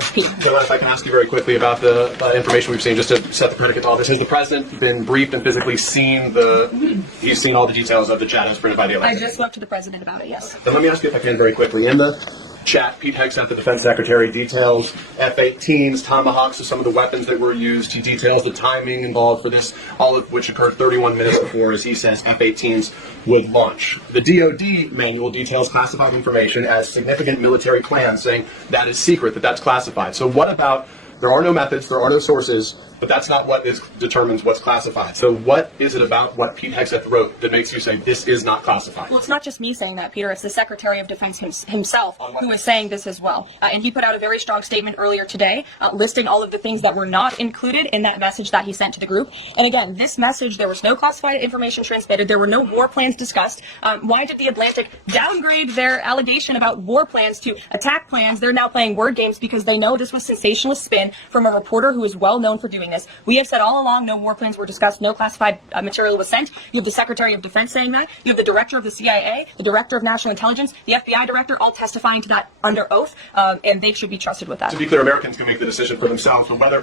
Joanna, if I can ask you very quickly about the information we've seen, just to set the predicate to all this. Has the president been briefed and physically seen he's seen all the details of the chat as printed by the elected? I just spoke to the president about it, yes. Then let me ask you if I can very quickly. In the chat, Pete Hegseth, the defense secretary, details F-18s, Tomahawks, of some of the weapons that were used. He details the timing involved for this, all of which occurred 31 minutes before, as he says, F-18s would launch. The DoD manual details classified information as significant military plans, saying that is secret, that's classified. So what about, there are no methods, there are no sources, but that's not what determines what's classified. So what is it about what Pete Hegseth wrote that makes you say this is not classified? Well, it's not just me saying that, Peter. It's the Secretary of Defense himself who is saying this as well. And he put out a very strong statement earlier today listing all of the things that were not included in that message that he sent to the group. And again, this message, there was no classified information transmitted. There were no war plans discussed. Why did the Atlantic downgrade their allegation about war plans to attack plans? They're now playing word games because they know this was sensationalist spin from a reporter who is well known for doing this. We have said all along no war plans were discussed, no classified material was sent. You have the Secretary of Defense saying that. You have the Director of the CIA, the Director of National Intelligence, the FBI Director, all testifying to that under oath, and they should be trusted with that. To be clear, Americans can make the decision for themselves. And whether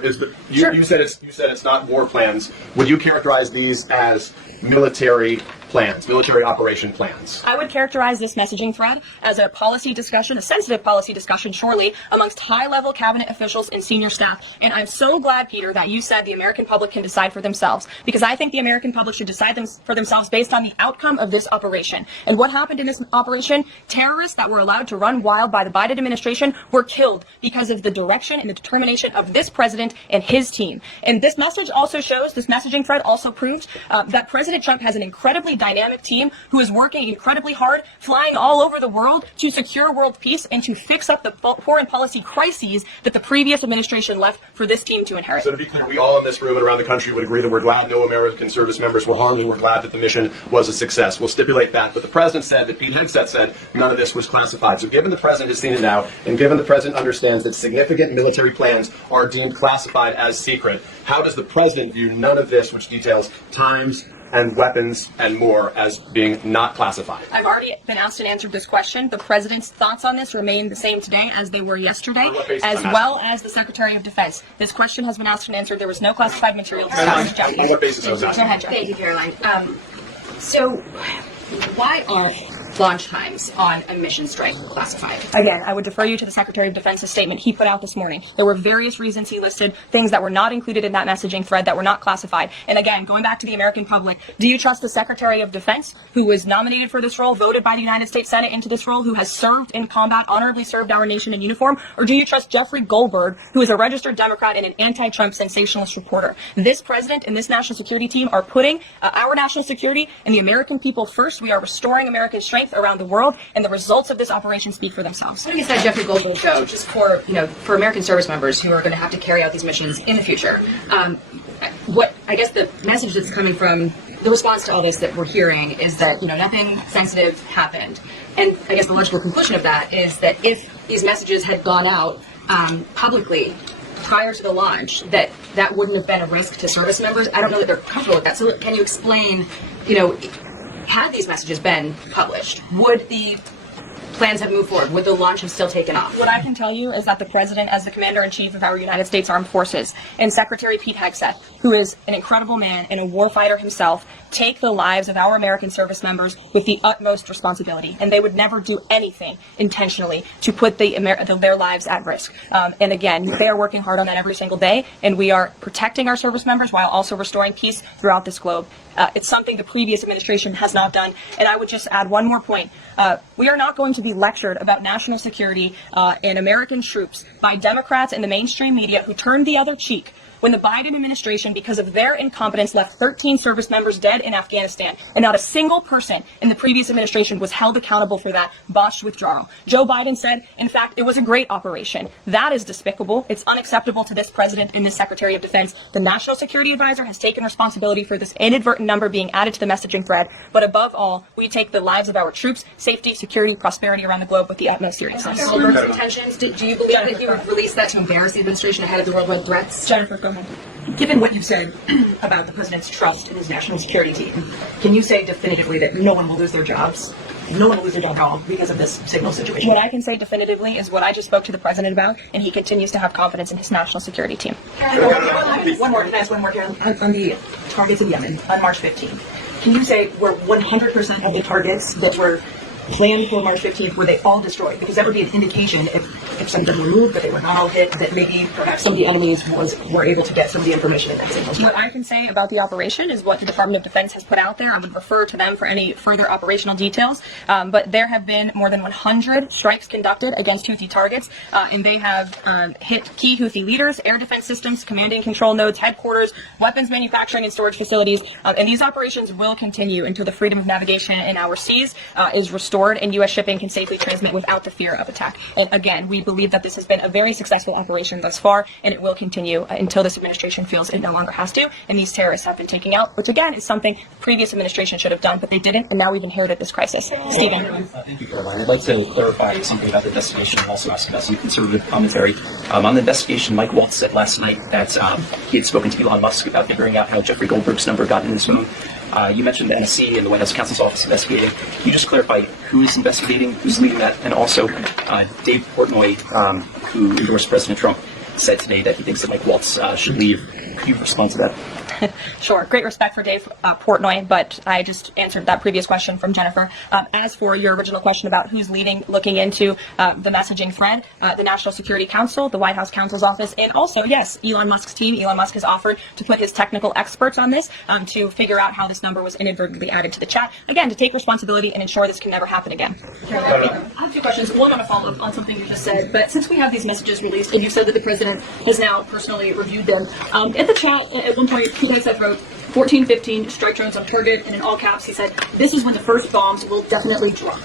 you said it's not war plans. Would you characterize these as military plans, military operation plans? I would characterize this messaging thread as a policy discussion, a sensitive policy discussion, surely, amongst high-level cabinet officials and senior staff. And I'm so glad, Peter, that you said the American public can decide for themselves, because I think the American public should decide for themselves based on the outcome of this operation. And what happened in this operation? Terrorists that were allowed to run wild by the Biden administration were killed because of the direction and the determination of this president and his team. And this message also shows, this messaging thread also proves that President Trump has an incredibly dynamic team who is working incredibly hard, flying all over the world to secure world peace and to fix up the foreign policy crises that the previous administration left for this team to inherit. So to be clear, we all in this room and around the country would agree that we're glad no American service members were harmed, and we're glad that the mission was a success. We'll stipulate that. But the president said, that Pete Hegseth said, none of this was classified. So given the president has seen it now, and given the president understands that significant military plans are deemed classified as secret, how does the president view none of this, which details times and weapons and more, as being not classified? I've already been asked and answered this question. The president's thoughts on this remain the same today as they were yesterday, as well as the Secretary of Defense. This question has been asked and answered. There was no classified material discussed. On what basis was that? Go ahead, Thank you, Caroline. So why aren't launch times on a mission strike classified? Again, I would defer you to the Secretary of Defense's statement he put out this morning. There were various reasons he listed, things that were not included in that messaging thread that were not classified. And again, going back to the American public, do you trust the Secretary of Defense, who was nominated for this role, voted by the United States Senate into this role, who has served in combat, honorably served our nation in uniform? Or do you trust Jeffrey Goldberg, who is a registered Democrat and an anti-Trump sensationalist reporter? This president and this national security team are putting our national security and the American people first. We are restoring American strength around the world, and the results of this operation speak for themselves. What do you say Jeffrey Goldberg show, just for American service members who are going to have to carry out these missions in the future? What I guess the message that's coming from the response to all this that we're hearing is that nothing sensitive happened, and I guess the logical conclusion of that is that if these messages had gone out publicly prior to the launch, that wouldn't have been a risk to service members. I don't know that they're comfortable with that. So can you explain, had these messages been published, would the plans have moved forward? Would the launch have still taken off? What I can tell you is that the President, as the Commander-in-Chief of our United States Armed Forces, and Secretary Pete Hegseth, who is an incredible man and a warfighter himself, take the lives of our American service members with the utmost responsibility, and they would never do anything intentionally to put their lives at risk. And again, they are working hard on that every single day, and we are protecting our service members while also restoring peace throughout this globe. It's something the previous administration has not done. And I would just add one more point. We are not going to be lectured about national security and American troops by Democrats and the mainstream media who turned the other cheek when the Biden administration, because of their incompetence, left 13 service members dead in Afghanistan, and not a single person in the previous administration was held accountable for that botched withdrawal. Joe Biden said, in fact, it was a great operation. That is despicable. It's unacceptable to this president and this Secretary of Defense. The National Security Advisor has taken responsibility for this inadvertent number being added to the messaging thread, but above all, we take the lives of our troops, safety, security, prosperity around the globe with the utmost seriousness. Goldberg's intentions, do you believe that he would release that to embarrass the administration ahead of the worldwide threats? Jennifer, go ahead. Given what you've said about the president's trust in his national security team, can you say definitively that no one will lose their jobs? no one will lose their job at all because of this signal situation. What I can say definitively is what I just spoke to the president about, and he continues to have confidence in his national security team. One more, can I ask one more, Karen? On the targets of Yemen on March 15th. Can you say were 100% of the targets that were planned for March 15th, were they all destroyed? Because that would be an indication if some of them were moved, but they were not all hit, that maybe perhaps some of the enemies were able to get some of the information in that signal. What I can say about the operation is what the Department of Defense has put out there. I would refer to them for any further operational details. But there have been more than 100 strikes conducted against Houthi targets, and they have hit key Houthi leaders, air defense systems, command and control nodes, headquarters, weapons manufacturing and storage facilities. And these operations will continue until the freedom of navigation in our seas is restored and U.S. shipping can safely transmit without the fear of attack. And again, we believe that this has been a very successful operation thus far, and it will continue until this administration feels it no longer has to, and these terrorists have been taken out, which again is something the previous administration should have done, but they didn't, and now we've inherited this crisis. Stephen. Thank you, Caroline. I'd like to clarify something about the investigation and also ask about some conservative commentary. On the investigation, Mike Waltz said last night that he had spoken to Elon Musk about figuring out how Jeffrey Goldberg's number got in his phone. You mentioned the NSC and the White House counsel's office investigating. Can you just clarify who is investigating, who's leading that? And also, Dave Portnoy, who endorsed President Trump, said today that he thinks that Mike Waltz should leave. Could you respond to that? Sure. Great respect for Dave Portnoy, but I just answered that previous question from Jennifer. As for your original question about who's looking into the messaging thread, the National Security Council, the White House counsel's office, and also, yes, Elon Musk's team. Elon Musk has offered to put his technical experts on this to figure out how this number was inadvertently added to the chat. Again, to take responsibility and ensure this can never happen again. I have two questions. One on a follow-up on something you just said, but since we have these messages released, and you said that the president has now personally reviewed them, in the chat at one point, Pete Hegseth wrote 14-15 strike drones on target, and in all caps he said, "This is when the first bombs will definitely drop."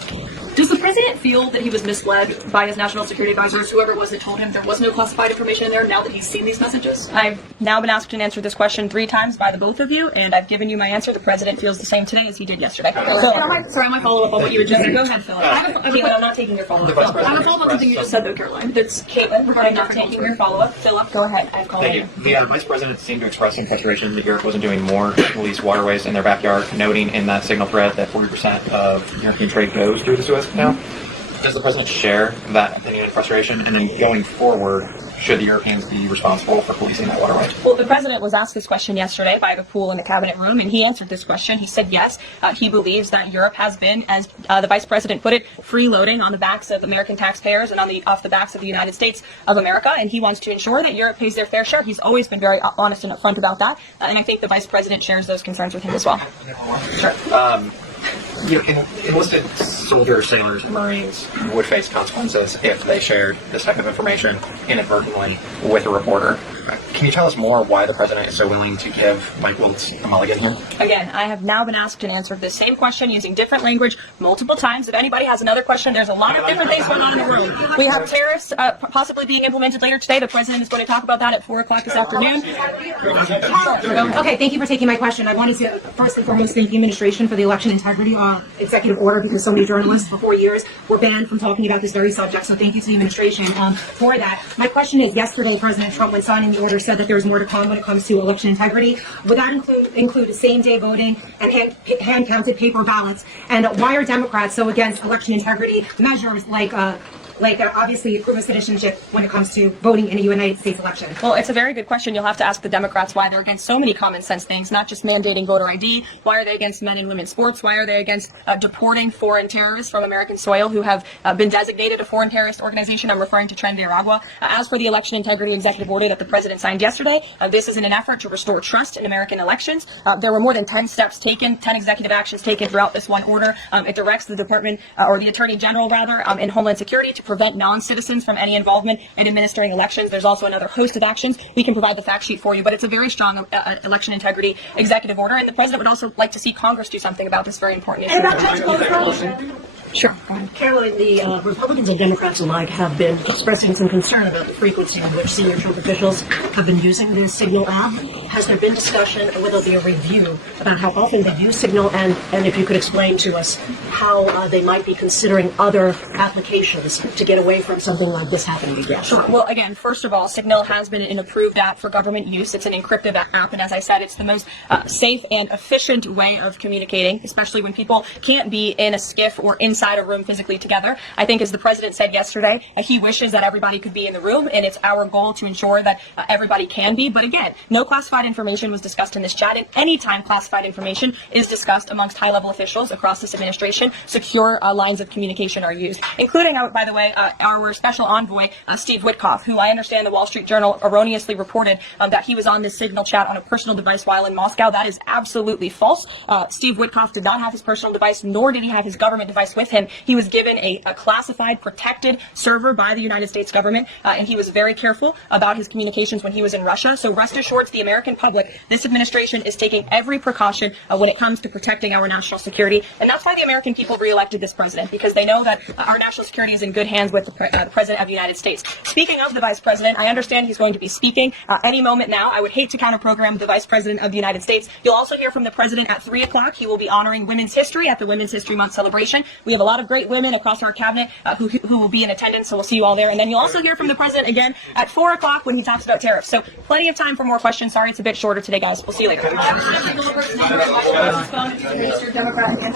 Does the president feel that he was misled by his national security advisors, whoever it was that told him there was no classified information in there, now that he's seen these messages? I've now been asked and answered this question 3 times by the both of you, and I've given you my answer. The president feels the same today as he did yesterday. Sorry, my follow-up on what you had just said. Go ahead, Philip. Caitlin, I'm not taking your follow-up. I have a follow-up on something you just said, though, Caroline. That's Caitlin, regarding not taking your follow-up. Philip, go ahead. I've called Thank you. The Vice President seemed to express some frustration that Europe wasn't doing more to police waterways in their backyard, noting in that signal thread that 40% of European trade goes through the Suez Canal. Does the President share that opinion and frustration? And then going forward, should the Europeans be responsible for policing that waterway? Well, the president was asked this question yesterday by the pool in the cabinet room, and he answered this question. He said yes, he believes that Europe has been, as the vice president put it, freeloading on the backs of American taxpayers and off the backs of the United States of America, and he wants to ensure that Europe pays their fair share. He's always been very honest and upfront about that, and I think the vice president shares those concerns with him as well. Sure. Enlisted soldiers, sailors, and Marines would face consequences if they shared this type of information inadvertently with a reporter. Can you tell us more why the President is so willing to give Mike Waltz a mulligan here? Again, I have now been asked and answered this same question using different language multiple times. If anybody has another question, there's a lot of different things going on in the room. We have tariffs possibly being implemented later today. The President is going to talk about that at 4 o'clock this afternoon. Okay, thank you for taking my question. I wanted to first and foremost thank the administration for the election integrity executive order, because so many journalists for 4 years were banned from talking about this very subject. So thank you to the administration for that. My question is, yesterday President Trump, when signing the order, said that there's more to come when it comes to election integrity. Would that include same-day voting and hand-counted paper ballots? And why are Democrats so against election integrity measures like obviously proven citizenship when it comes to voting in a United States election? Well, it's a very good question. You'll have to ask the Democrats why they're against so many common sense things, not just mandating voter ID. Why are they against men and women's sports? Why are they against deporting foreign terrorists from American soil who have been designated a foreign terrorist organization? I'm referring to Tren de Aragua. As for the election integrity executive order that the president signed yesterday, this is in an effort to restore trust in American elections. There were more than 10 steps taken, 10 executive actions taken throughout this one order. It directs the department, or the attorney general rather, in Homeland Security to prevent non-citizens from any involvement in administering elections. There's also another host of actions. We can provide the fact sheet for you, but it's a very strong election integrity executive order, and the president would also like to see Congress do something about this very important issue. Sure. Caroline, the Republicans and Democrats alike have been expressing some concern about the frequency in which senior Trump officials have been using their Signal app. Has there been discussion, or will there be a review about how often they use Signal, and if you could explain to us how they might be considering other applications to get away from something like this happening again? Sure. Well, again, first of all, Signal has been an approved app for government use. It's an encrypted app, and as I said, it's the most safe and efficient way of communicating, especially when people can't be in a skiff or inside a room physically together. I think, as the president said yesterday, he wishes that everybody could be in the room, and it's our goal to ensure that everybody can be. But again, no classified information was discussed in this chat, and anytime classified information is discussed amongst high-level officials across this administration, secure lines of communication are used, including, by the way, our special envoy, Steve Witkoff, who I understand the Wall Street Journal erroneously reported that he was on this Signal chat on a personal device while in Moscow. That is absolutely false. Steve Witkoff did not have his personal device, nor did he have his government device with him. He was given a classified, protected server by the United States government, and he was very careful about his communications when he was in Russia. So rest assured to the American public, this administration is taking every precaution when it comes to protecting our national security. And that's why the American people reelected this president, because they know that our national security is in good hands with the President of the United States. Speaking of the Vice President, I understand he's going to be speaking any moment now. I would hate to counter-program the Vice President of the United States. You'll also hear from the President at 3 o'clock. He will be honoring Women's History at the Women's History Month celebration. We have a lot of great women across our cabinet who will be in attendance, so we'll see you all there. And then you'll also hear from the President again at 4 o'clock when he talks about tariffs. So plenty of time for more questions. Sorry it's a bit shorter today, guys. We'll see you later. Democrat and